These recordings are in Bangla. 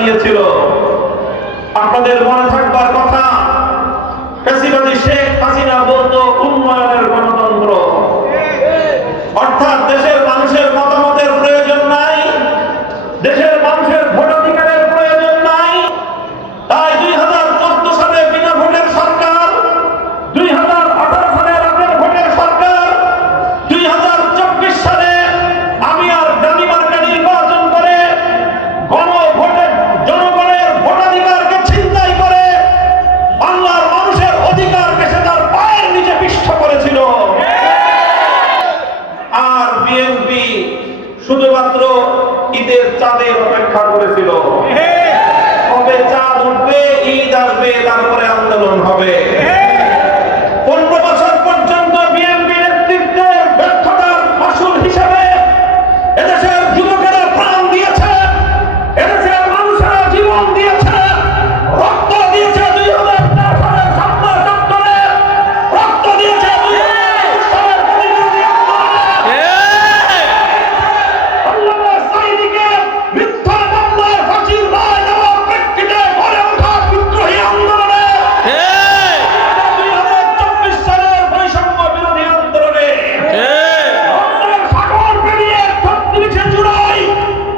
চালিয়েছিল। আপনাদের মনে থাকবার কথা, ফ্যাসিবাদী শেখ হাসিনা বলতো উন্নয়নের গণতন্ত্র, অর্থাৎ দেশের মানুষের মতামতের প্রয়োজন নাই, দেশের মানুষের ভোটাধিকারের প্রয়োজন নাই। তাই 2014 সালে বিনা ভোটের সরকার, 2018 সালে রাতের ভোটের সরকার, 2024 সালে আমি আর ডালিমার্কা নির্বাচন করে গণভোটে জনগণের ভোটাধিকারকে ছিনতাই করে বাংলার মানুষের অধিকারকে সে তার পায়ের নিচে পিষ্ট করেছিল। আর বিএনপি শুধুমাত্র ঈদের চাঁদের অপেক্ষা করেছিল, কবে চাঁদ উঠবে, ঈদ আসবে, তারপরে আন্দোলন হবে। 15 বছর পর্যন্ত বিএনপি নেতৃত্বের ব্যর্থতার মাসুল হিসেবে এদেশের যুবকেরা প্রাণ দিয়েছে, এদেশের মানুষেরা জীবন দিয়েছে, রক্ত দিয়েছে। 2004 সালের শাপলা চত্বরে রক্ত দিয়েছে, 2021 সালের পরিণতি আন্দোলনে বাংলাদেশ সাইদিকে মিথ্যা মামলায় ফাঁসির রায় দেওয়ার প্রেক্ষিতে গড়ে ওঠা বিদ্রোহী আন্দোলনে, 2024 সালের বৈষম্য বিরোধী আন্দোলনে রক্তের সাগর পেরিয়ে 36 জুলাই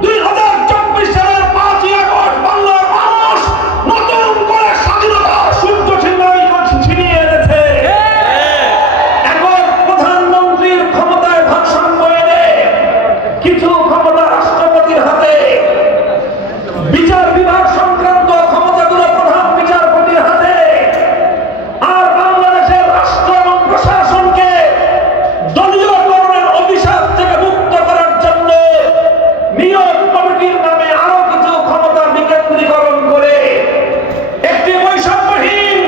2024 সালের 5ই আগস্ট বাংলার মানুষ নতুন করে স্বাধীনতার সূর্য ছিনিয়ে এনেছে। এখন প্রধানমন্ত্রীর ক্ষমতায় ভারসাম্য এনে কিছু ক্ষমতা রাষ্ট্রপতির হাতে, বিচার বিভাগ সংক্রান্ত ক্ষমতাগুলো প্রধান বিচারপতির হাতে, আর বাংলাদেশের রাষ্ট্র এবং প্রশাসনকে দলীয়করণের অভিশাপ থেকে মুক্ত করার জন্য নিয়োগ কমিটির নামে আরো কিছু ক্ষমতা বিকেন্দ্রীকরণ করে একটি বৈষম্যহীন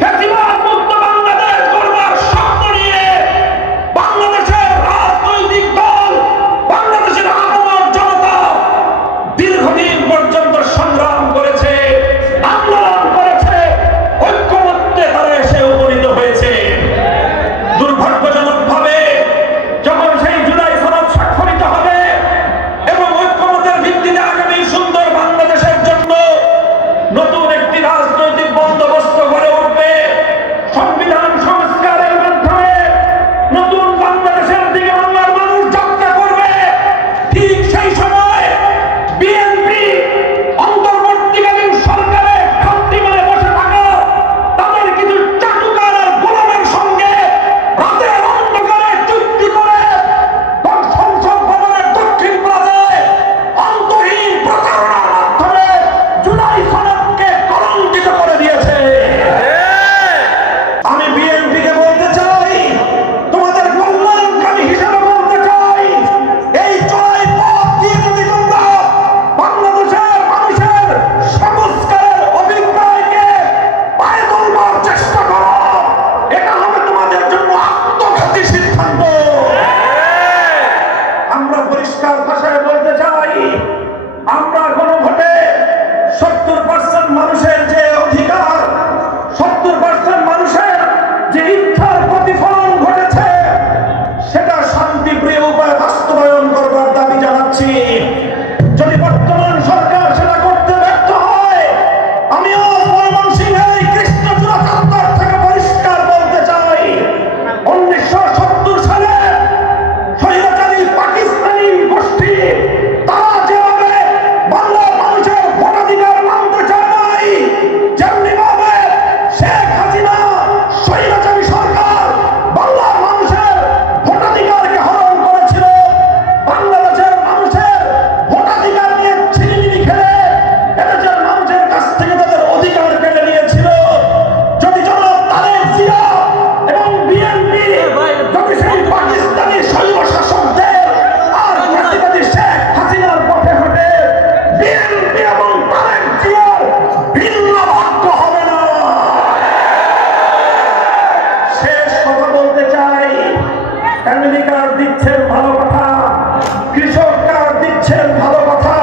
ফ্যাসিবাদ মুক্ত বাংলাদেশ গড়বার স্বপ্ন নিয়ে বাংলাদেশের রাজনৈতিক দল, বাংলাদেশের আপামর জনতা দীর্ঘদিন পর্যন্ত সংগ্রাম করেছে, আন্দোলন করেছে, ঐক্যমত্যে তারা এসে উপনীত হয়েছে। দুর্ভাগ্যজনকভাবে যখন সেই জুলাই সনদ স্বাক্ষরিত হবে এবং ঐক্যমতের ভিত্তিতে আগামী সুন্দর বাংলাদেশের জন্য নতুন একটি রাজনৈতিক বন্দোবস্ত গড়ে উঠবে, সংবিধান সংস্কারের মাধ্যমে নতুন বাংলাদেশের দিকে বাংলার মানুষ যাত্রা করবে, ঠিক সেই সময় বিএনপি অন্তর্বর্তীকালীন সরকারে খামতি মেরে বসে থাকা তাদের কিছু চাটুকার আর গোলামের সঙ্গে রাতের অন্ধকারে চুক্তি করে সংসদ ভবনের দক্ষিণ প্লাজায় অন্তহীন প্রচারণার মাধ্যমে জুলাই সনদকে কলঙ্কিত করে দিয়েছে। আমি বিএনপিকে বলতে চাই, তোমাদের কল্যাণকামী হিসেবে বলতে চাই, এই চড়াই পথ দিয়ে যদি তোমরা বাংলাদেশের মানুষের সংস্কারের অভিপ্রায়কে পায়ে তুলবার চেষ্টা করো, এটা হবে তোমাদের জন্য আত্মঘাতী সিদ্ধান্ত। আমরা পরিষ্কার ভাষায় বলতে চাই, আমরা গণভোটে 70% মানুষের যে অধিকার, 70% মানুষের যে ইচ্ছার প্রতিফলন ঘটেছে, সেটা শান্তিপ্রিয় উপায়ে বাস্তবায়ন করবার দাবি জানাচ্ছি। যদি বর্তমান সরকার সেটা করতে ব্যর্থ হয়, আমিও ময়মনসিংহের এই কৃষ্ণচূড়া চত্বর থেকে পরিষ্কার বলতে চাই, 1970 সালে স্বৈরাচারী পাকিস্তানি গোষ্ঠী তারা যেভাবে বাংলার মানুষের ভোটাধিকার মানতে চায় নাই, যেমনি ভাবে শেখ হাসিনা স্বৈরাচারী সরকার বাংলার মানুষের ভোটাধিকারকে হরণ করেছিল, বাংলাদেশের মানুষের ভোটাধিকার নিয়ে ছিনিমিনি খেলে এদেশের মানুষের কাছ থেকে তাদের অধিকার কেড়ে নিয়েছিল। যদি জনাব তারেক জিয়া এবং বিএনপি যদি সেই পাকিস্তানি স্বৈর শাসকদের আর ফ্যাসিবাদী শেখ হাসিনার পথে হাঁটে, বিএনপি এবং তারেক জিয়ার ভিন্ন ভাগ্য হবে না। শেষ কথা বলতে চাই, ফ্যামিলি কার্ড দিচ্ছেন ভালো কথা, কৃষক কার্ড দিচ্ছেন ভালো কথা,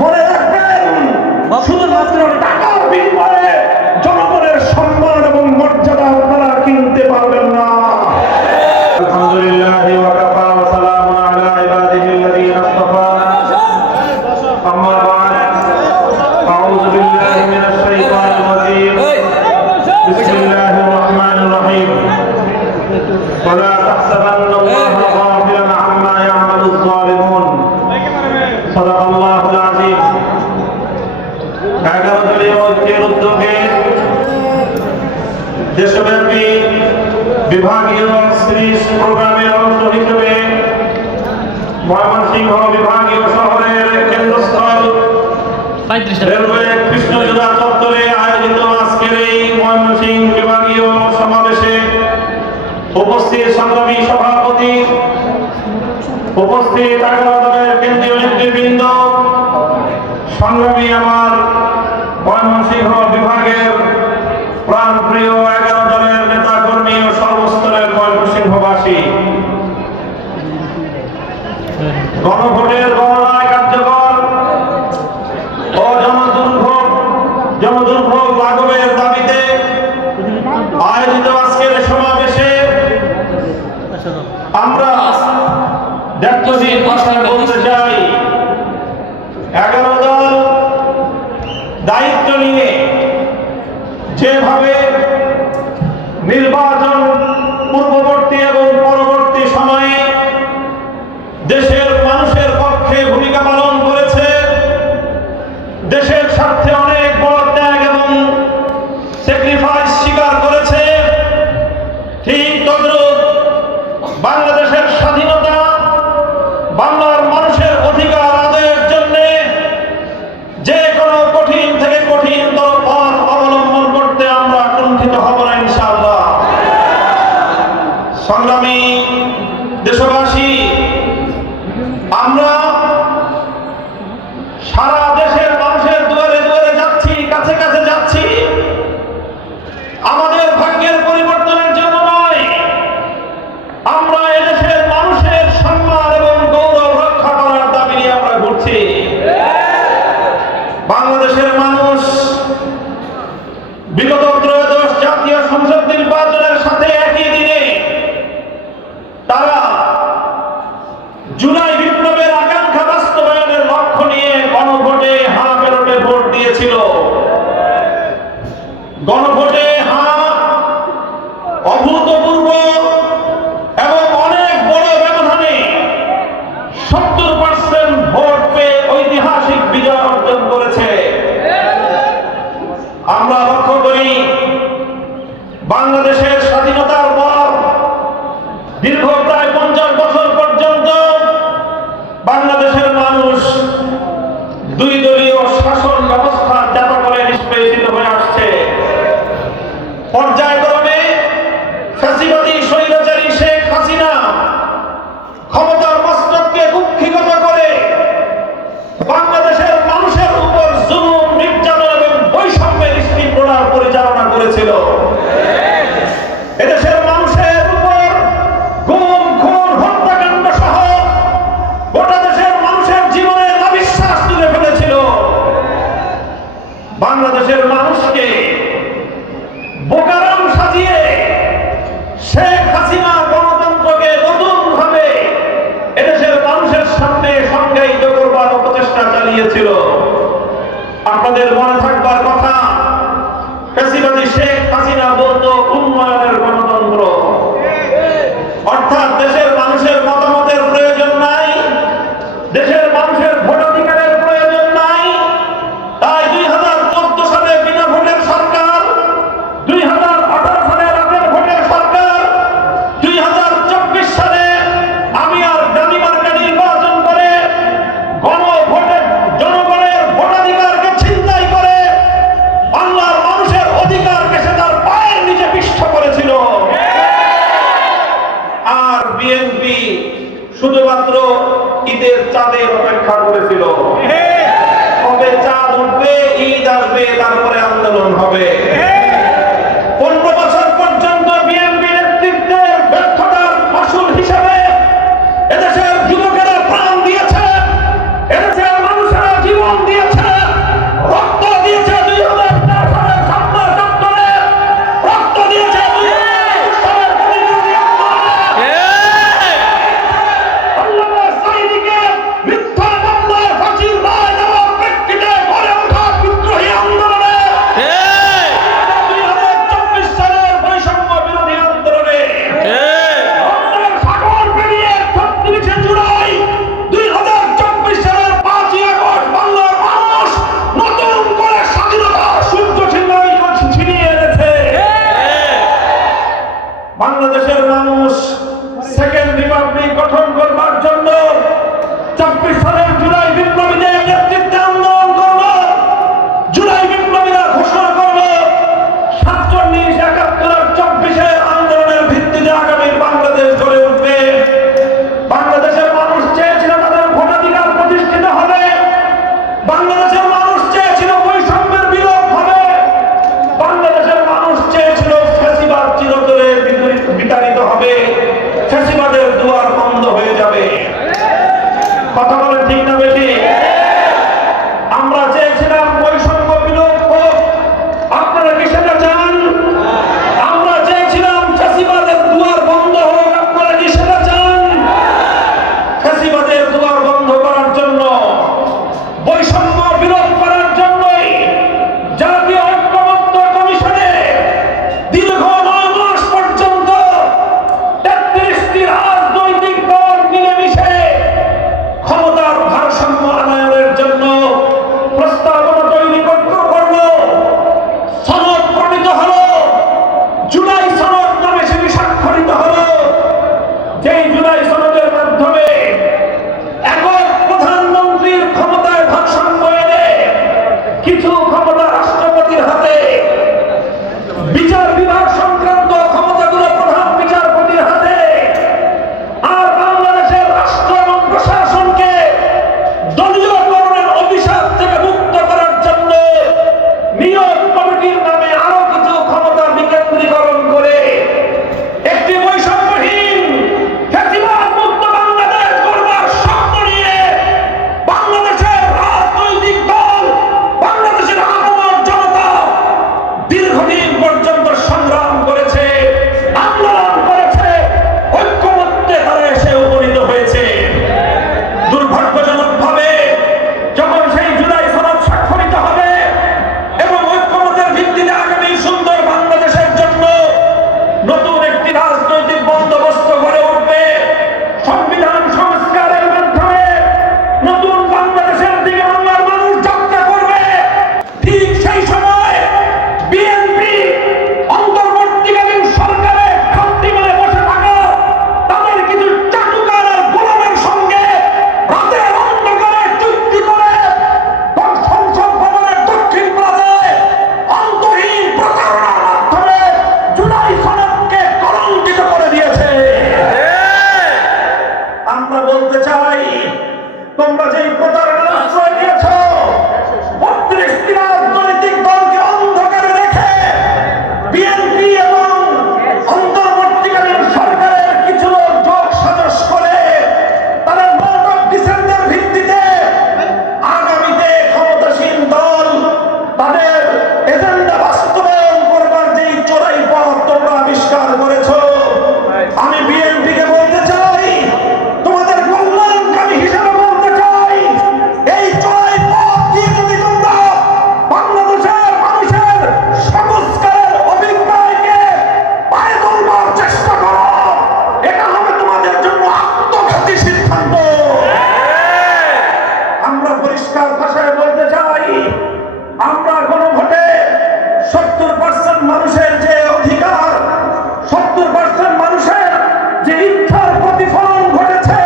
মনে রাখবেন শুধুমাত্র টাকার বিনিময়ে জনগণের সম্মান এবং মর্যাদা আপনারা কিনতে পারবেন না। আলহামদুলিল্লাহ ওয়া কাফা ওয়া সালামুন আলা ইবাদিহিল্লাযীনা ইসতাফা। আম্মা বা'দ বিভাগীয় সিরিজ প্রোগ্রামের অংশ হিসেবে ময়মনসিংহ বিভাগীয় শহরের কেন্দ্রস্থল রেলওয়ে কৃষ্ণচূড়া চত্বরে আয়োজিত আজকের এই ময়মনসিংহ বিভাগীয় সমাবেশে উপস্থিত সংগ্রামী সভাপতি, উপস্থিত 11 দলের কেন্দ্রীয় নেতৃবৃন্দ, সংগ্রামী আমার ময়মনসিংহ বিভাগের প্রাণপ্রিয় 11 দলের নেতা কর্মী ও সর্বস্তরের ময়মনসিংহবাসী, গণভোটের গণনায় কার্যকর ও জনদুর্ভোগ লাঘবের দাবিতে আয়োজিত আজকের সমাবেশে আমরা দেখতেই ভাষায় বলতে চাই, 11 দল দায়িত্ব নিয়ে যেভাবে নির্বাচন পূর্ববর্তী এবং পরবর্তী সময়ে দেশের মানুষের পক্ষে ভূমিকা পালন করেছে, দেশের স্বার্থে অনেক বড় ত্যাগ এবং স্যাক্রিফাইস স্বীকার করেছে, ঠিক তদ্রুপ বাংলাদেশের স্বাধীনতা, বাংলার মানুষের অধিকার আদায়ের জন্য যে কোনো কঠিন থেকে কঠিনতর পথ অবলম্বন করতে আমরা কুণ্ঠিত হব না ইনশাআল্লাহ। সংগ্রামী দেশবাসী, আমরা সারা দেশের মানুষের দুয়ারে দুয়ারে যাচ্ছি, কাছে কাছে যাচ্ছি, আমাদের ভাগ্যের পরিবর্তনের জন্য নয়, আমরা এদেশের মানুষের সম্মান এবং গৌরব রক্ষা করার দাবি নিয়ে আমরা ঘুরছি। বাংলাদেশের মানুষ বিগত ত্রয়োদশ জাতীয় সংসদ নির্বাচনের সাথে একই দিনে তারা জুলাই বিপ্লবের আকাঙ্ক্ষা বাস্তবায়নের লক্ষ্য নিয়ে গণভোটে হা পেরোটে ভোট দিয়েছিল। গণভোটে হা অভূতপূর্ব এবং অনেক বড় ব্যবধানে 70% ভোট পেয়ে ঐতিহাসিক বিজয় অর্জন করেছে। আমরা লক্ষ্য করি বাংলাদেশের স্বাধীনতার পর দীর্ঘ প্রায় 50 বছর পর্যন্ত বাংলাদেশের মানুষ দুই দলীয় শাসন ব্যবস্থার চাপাকলে নিষ্পেষিত হয়ে আসছে। পর্যায়ক্রমে ফ্যাসিবাদী স্বৈরাচারী শেখ হাসিনা ক্ষমতার মস্তককে কুক্ষিগত করে বাংলাদেশের মানুষের উপর জুলুম, নির্যাতন এবং বৈষম্যের স্ত্রীপ্রণার পরিচালনা করেছিল। এদেশের মানুষের উপর গুম, খুন, হত্যাকাণ্ড সহ গোটা দেশের মানুষের জীবনের অবিশ্বাস তুলে ফেলেছিল। বাংলাদেশের মানুষকে বোকারাম সাজিয়ে শেখ হাসিনা গণতন্ত্রকে নতুনভাবে এদেশের মানুষের সামনে সংজ্ঞায়িত করবার প্রচেষ্টা চালিয়েছিল। আপনাদের মনে থাকবার কথা, ফ্যাসিবাদী শেখ হাসিনা বলতো উন্নয়নের গণতন্ত্র, অর্থাৎ দেশের মানুষের মতামতের প্রয়োজন নাই, দেশের মানুষের ভোটাধিকারের প্রয়োজন নাই। তাই 2014 সালে বিনা ভোটের সরকার, 2018 সালে রাতের ভোটের সরকার, 2024 সালে আমি আর গালিমার্কা নির্বাচন করে গণভোটের জনগণের ভোটাধিকারকে ছিনতাই করে বাংলার মানুষের অধিকারকে সে তার পায়ের নিচে পিষ্ট করেছিল। আর বিএনপি শুধুমাত্র ঈদের চাঁদের অপেক্ষা করেছিল, কবে চাঁদ উঠবে, ঈদ আসবে, তারপরে আন্দোলন হবে। 15 বছর পর্যন্ত বিএনপি নেতৃত্বের ব্যর্থতার মাসুল হিসেবে এদেশের যুবকেরা প্রাণ দিয়েছে, এদেশের মানুষেরা জীবন দিয়েছে, রক্ত দিয়েছে। 2004 সালের 7 চত্বরে রক্ত দিয়েছে, 2021 সালের পরিণতি আন্দোলনে আল্লামা সাঈদীকে মিথ্যা মামলায় ফাঁসির রায় দেওয়ার প্রেক্ষিতে গড়ে ওঠা বিদ্রোহী আন্দোলনে গঠন করবার জন্য 24 সালের জুলাই বিপ্লবীদের নেতৃত্বে আন্দোলন করলো। জুলাই বিপ্লবীরা ঘোষণা করলো 47, 71 আর 24 আন্দোলনের ভিত্তিতে আগামীর বাংলাদেশ গড়ে উঠবে। বাংলাদেশের মানুষ চেয়েছিল তাদের ভোটাধিকার প্রতিষ্ঠিত হবে। বাংলাদেশের মানুষ চেয়েছিল বৈষম্যের বিলোপ হবে। বাংলাদেশের মানুষ চেয়েছিল ফ্যাসিবাদ চিরতরে বিতাড়িত হবে, ফ্যাসিবাদের দুয়ার বন্ধ হয়ে যাবে। কথা বলে ঠিক না বেশি? আমরা চেয়েছিলাম বৈষম্য বিলোপ হোক। আপনারা কি সেটা চান? আমরা চেয়েছিলাম ফ্যাসিবাদের দুয়ার বন্ধ হোক। আপনারা কি সেটা চান? ফ্যাসিবাদের দুয়ার বন্ধ করার জন্য, বৈষম্য বিলোপ করার জন্যই জাতীয় ঐক্যমত্য কমিশনে দীর্ঘ 9 মাস পর্যন্ত 33টি রাজনৈতিক দল মিলেমিশে ক্ষমতার ভারসাম্য আনয়নের জন্য প্রস্তাবনা তৈরি করলো। সনদ প্রণীত হলো, জুলাই সনদ নামে সেটি স্বাক্ষরিত হলো। যেই জুলাই সনদের মাধ্যমে একক প্রধানমন্ত্রীর ক্ষমতায় ভারসাম্য এনে কিছু ক্ষমতা রাষ্ট্রপতির হাতে, বিচার বিভাগ সংক্রান্ত ক্ষমতাগুলো প্রধান বিচারপতির হাতে, আর বাংলাদেশের রাষ্ট্র এবং প্রশাসনকে দলীয়করণের অভিশাপ থেকে মুক্ত করার জন্য নিয়োগ কমিটির নামে আরো কিছু ক্ষমতা বিকেন্দ্রীকরণ করে একটি বৈষম্যহীন ফ্যাসিবাদ মুক্ত বাংলাদেশ গড়বার স্বপ্ন নিয়ে বাংলাদেশের রাজনৈতিক দল, বাংলাদেশের আপামর জনতা দীর্ঘদিন পর্যন্ত সংগ্রাম করেছে, আন্দোলন করেছে, ঐক্যমত্যে তারা এসে উপনীত হয়েছে। দুর্ভাগ্যজনকভাবে যখন সেই জুলাই সনদ স্বাক্ষরিত হবে এবং ঐক্যমতের ভিত্তিতে আগামী সুন্দর বাংলাদেশের জন্য নতুন একটি রাজনৈতিক বন্দোবস্ত গড়ে উঠবে, সংবিধান সংস্কারের মাধ্যমে নতুন বাংলাদেশের দিকে বাংলার মানুষ যাত্রা করবে, ঠিক সেই সময় বিএনপি অন্তর্বর্তীকালীন সরকারে খামতি মেরে বসে থাকা তাদের কিছু চাটুকার আর গোলামের সঙ্গে রাতের অন্ধকারে চুক্তি করে সংসদ ভবনের দক্ষিণ প্লাজায় অন্তহীন প্রচারণার মাধ্যমে জুলাই সনদকে কলঙ্কিত করে দিয়েছে। আমরা বলতে চাই, তোমরা যেই প্রচারণার আশ্রয় নিয়েছ, 32টি রাজনৈতিক দলকে অন্ধকারে রেখে বিএনপি এবং অন্তর্বর্তীকালীন সরকারের কিছু লোক যোগ সাজস করে তারা নোট অফ ডিসেন্টের ভিত্তিতে আগামীতে ক্ষমতাসীন দল তাদের এজেন্ডা বাস্তবায়ন করবার যেই চোরাই পথ তোমরা আবিষ্কার করেছ, আমি বিএনপিকে বলতে চাই, তোমাদের কল্যাণকামী হিসেবে বলতে চাই, এই চোরাই পথ দিয়ে যদি তোমরা বাংলাদেশের মানুষের সংস্কারের অভিপ্রায়কে পায়ে তুলবার চেষ্টা করো, এটা হবে তোমাদের জন্য আত্মঘাতী সিদ্ধান্ত। আমরা পরিষ্কার ভাষায় বলতে চাই, আমরা গণভোটে 70% মানুষের যে অধিকার, 70% মানুষের যে ইচ্ছার প্রতিফলন ঘটেছে,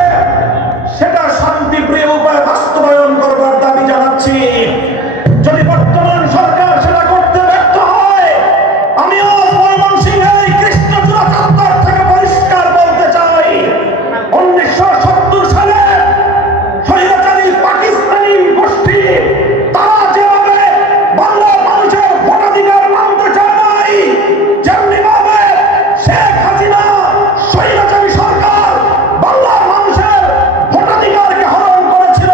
সেটা শান্তিপ্রিয় উপায়ে বাস্তবায়ন করবার দাবি জানাচ্ছি। যদি বর্তমান সরকার সেটা করতে ব্যর্থ হয়, আমিও ময়মনসিংহের এই কৃষ্ণচূড়া চত্বর থেকে পরিষ্কার বলতে চাই, 1970 সালে স্বৈরাচারী পাকিস্তানি গোষ্ঠী তারা যেভাবে বাংলার মানুষের ভোটাধিকার মানতে চায় নাই, যেমনি ভাবে শেখ হাসিনা স্বৈরাচারী সরকার বাংলার মানুষের ভোটাধিকারকে হরণ করেছিল,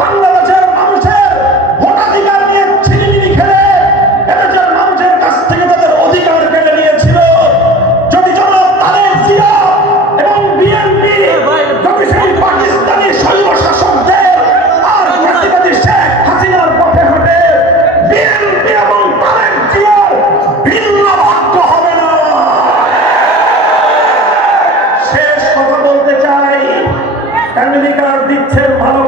বাংলাদেশের মানুষের ভোটাধিকার নিয়ে ছিনিমিনি খেলে এদেশের মানুষের কাছ থেকে তাদের অধিকার কেড়ে নিয়েছিল। যদি জনাব তারেক জিয়া এবং বিএনপি যদি সেই পাকিস্তানি স্বৈর শাসকদের আর ফ্যাসিবাদী শেখ হাসিনার পথে হাঁটে, বিএনপি এবং তারেক জিয়ার ভিন্ন ভাগ্য হবে না। শেষ কথা বলতে চাই, ফ্যামিলি কার্ড দিচ্ছেন ভালো